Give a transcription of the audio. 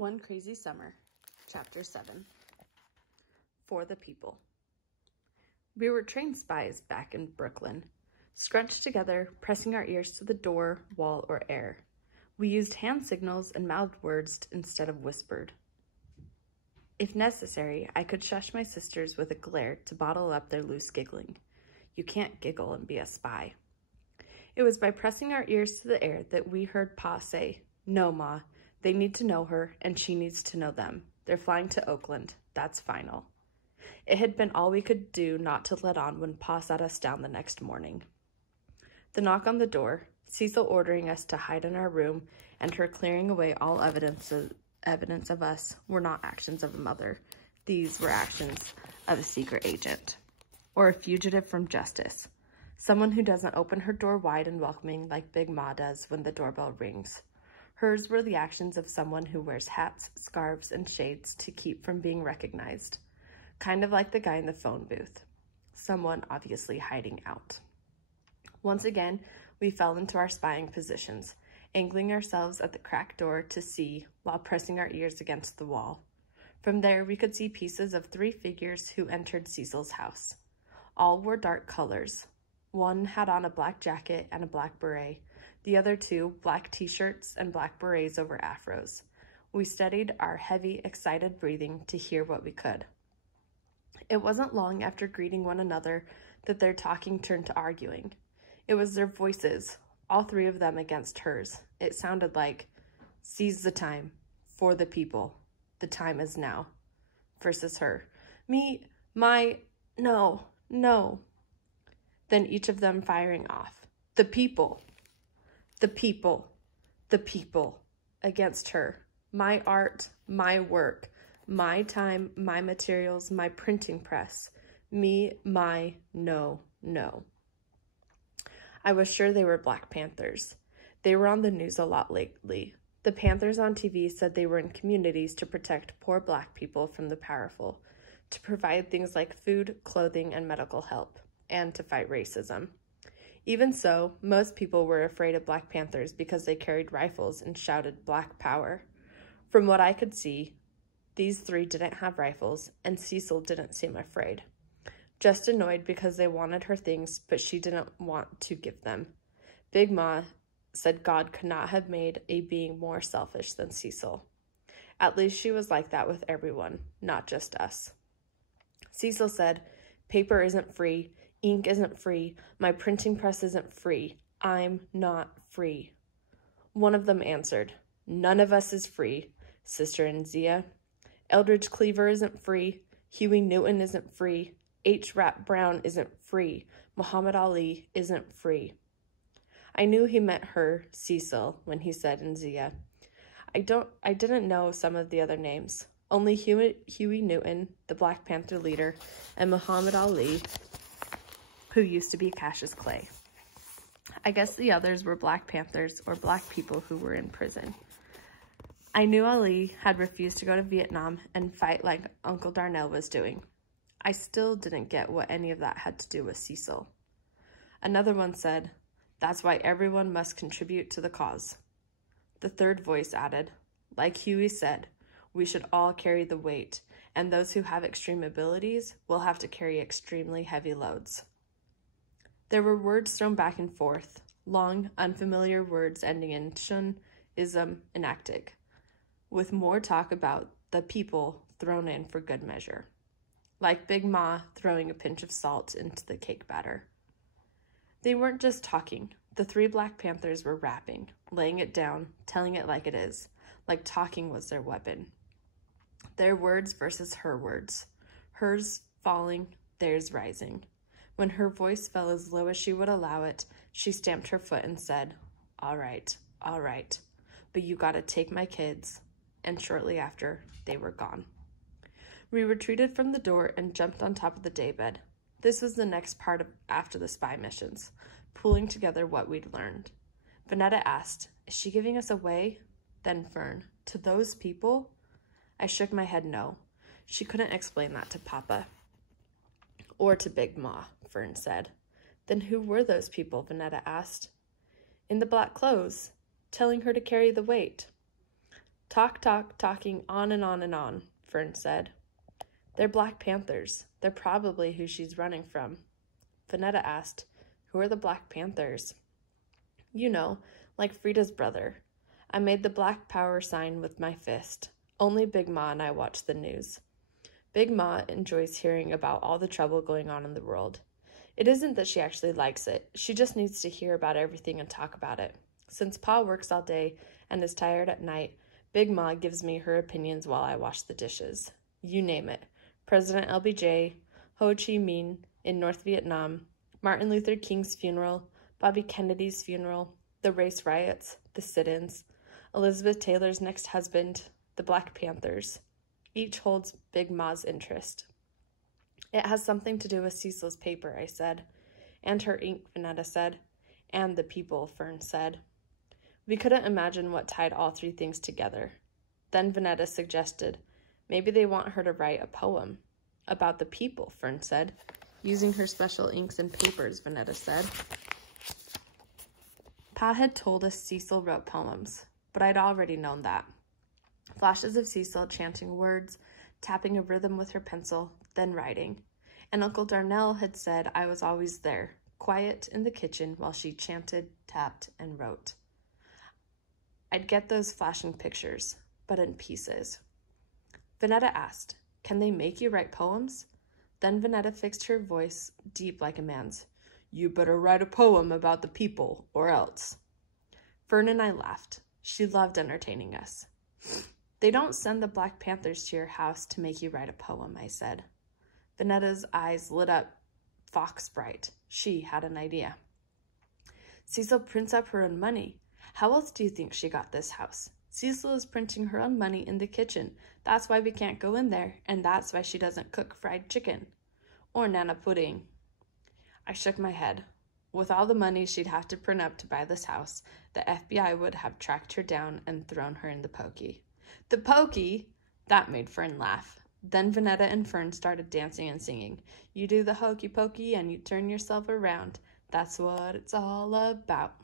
One Crazy Summer, Chapter 7. For the People. We were trained spies back in Brooklyn, scrunched together, pressing our ears to the door, wall, or air. We used hand signals and mouthed words instead of whispered. If necessary, I could shush my sisters with a glare to bottle up their loose giggling. You can't giggle and be a spy. It was by pressing our ears to the air that we heard Pa say, "No, Ma. They need to know her, and she needs to know them. They're flying to Oakland. That's final." It had been all we could do not to let on when Pa sat us down the next morning. The knock on the door, Cecil ordering us to hide in our room, and her clearing away all evidence of us were not actions of a mother. These were actions of a secret agent, or a fugitive from justice, someone who doesn't open her door wide and welcoming like Big Ma does when the doorbell rings. Hers were the actions of someone who wears hats, scarves, and shades to keep from being recognized, kind of like the guy in the phone booth, someone obviously hiding out. Once again, we fell into our spying positions, angling ourselves at the cracked door to see while pressing our ears against the wall. From there, we could see pieces of 3 figures who entered Cecil's house. All wore dark colors. One had on a black jacket and a black beret. The other 2, black t-shirts and black berets over afros. We steadied our heavy, excited breathing to hear what we could. It wasn't long after greeting one another that their talking turned to arguing. It was their voices, all 3 of them against hers. It sounded like, "Seize the time, for the people, the time is now," versus her, no. Then each of them firing off, "The people, the people, the people," against her, "My art, my work, my time, my materials, my printing press, no." I was sure they were Black Panthers. They were on the news a lot lately. The Panthers on TV said they were in communities to protect poor Black people from the powerful, to provide things like food, clothing, and medical help, and to fight racism. Even so, most people were afraid of Black Panthers because they carried rifles and shouted Black Power. From what I could see, these 3 didn't have rifles, and Cecil didn't seem afraid. Just annoyed because they wanted her things, but she didn't want to give them. Big Ma said God could not have made a being more selfish than Cecil. At least she was like that with everyone, not just us. Cecil said, "Paper isn't free, ink isn't free, my printing press isn't free. I'm not free." One of them answered, "None of us is free, Sister Nzia. Eldridge Cleaver isn't free, Huey Newton isn't free, H. Rap Brown isn't free, Muhammad Ali isn't free." I knew he meant her, Cecil, when he said Nzia. I didn't know some of the other names. Only Huey Newton, the Black Panther leader, and Muhammad Ali, who used to be Cassius Clay. I guess the others were Black Panthers or Black people who were in prison. I knew Ali had refused to go to Vietnam and fight like Uncle Darnell was doing. I still didn't get what any of that had to do with Cecil. Another one said, "That's why everyone must contribute to the cause." The third voice added, "Like Huey said, we should all carry the weight, and those who have extreme abilities will have to carry extremely heavy loads." There were words thrown back and forth, long, unfamiliar words ending in shun, ism, and actic, with more talk about the people thrown in for good measure, like Big Ma throwing a pinch of salt into the cake batter. They weren't just talking. The 3 Black Panthers were rapping, laying it down, telling it like it is, like talking was their weapon. Their words versus her words. Hers falling, theirs rising. When her voice fell as low as she would allow it, she stamped her foot and said, all right, but you gotta take my kids." And shortly after, they were gone. We retreated from the door and jumped on top of the daybed. This was the next part after the spy missions, pulling together what we'd learned. Vanetta asked, "Is she giving us away?" Then Fern, "To those people?" I shook my head no. She couldn't explain that to Papa. "Or to Big Ma," Fern said. "Then who were those people?" Vanetta asked. "In the black clothes, telling her to carry the weight." Talking on and on and on, Fern said. They're Black Panthers. They're probably who she's running from. Vanetta asked, Who are the Black Panthers? You know, like Frida's brother. I made the Black Power sign with my fist. Only Big Ma and I watch the news. Big Ma enjoys hearing about all the trouble going on in the world. It isn't that she actually likes it. She just needs to hear about everything and talk about it. Since Pa works all day and is tired at night, Big Ma gives me her opinions while I wash the dishes. You name it. President LBJ, Ho Chi Minh in North Vietnam, Martin Luther King's funeral, Bobby Kennedy's funeral, the race riots, the sit-ins, Elizabeth Taylor's next husband, the Black Panthers. Each holds Big Ma's interest. It has something to do with Cecil's paper, I said. And her ink, Vanetta said. And the people, Fern said. We couldn't imagine what tied all three things together. Then Vanetta suggested, maybe they want her to write a poem. About the people, Fern said. Using her special inks and papers, Vanetta said. Pa had told us Cecil wrote poems, but I'd already known that. Flashes of Cecil chanting words, tapping a rhythm with her pencil, then writing. And Uncle Darnell had said I was always there, quiet in the kitchen while she chanted, tapped, and wrote. I'd get those flashing pictures, but in pieces. Vanetta asked, Can they make you write poems? Then Vanetta fixed her voice deep like a man's. You better write a poem about the people, or else. Fern and I laughed. She loved entertaining us. They don't send the Black Panthers to your house to make you write a poem, I said. Vanetta's eyes lit up fox bright. She had an idea. Cecil prints up her own money. How else do you think she got this house? Cecil is printing her own money in the kitchen. That's why we can't go in there, and that's why she doesn't cook fried chicken. Or Nana pudding. I shook my head. With all the money she'd have to print up to buy this house, the FBI would have tracked her down and thrown her in the pokey. The pokey? That made Fern laugh. Then Vanetta and Fern started dancing and singing. You do the hokey pokey and you turn yourself around. That's what it's all about.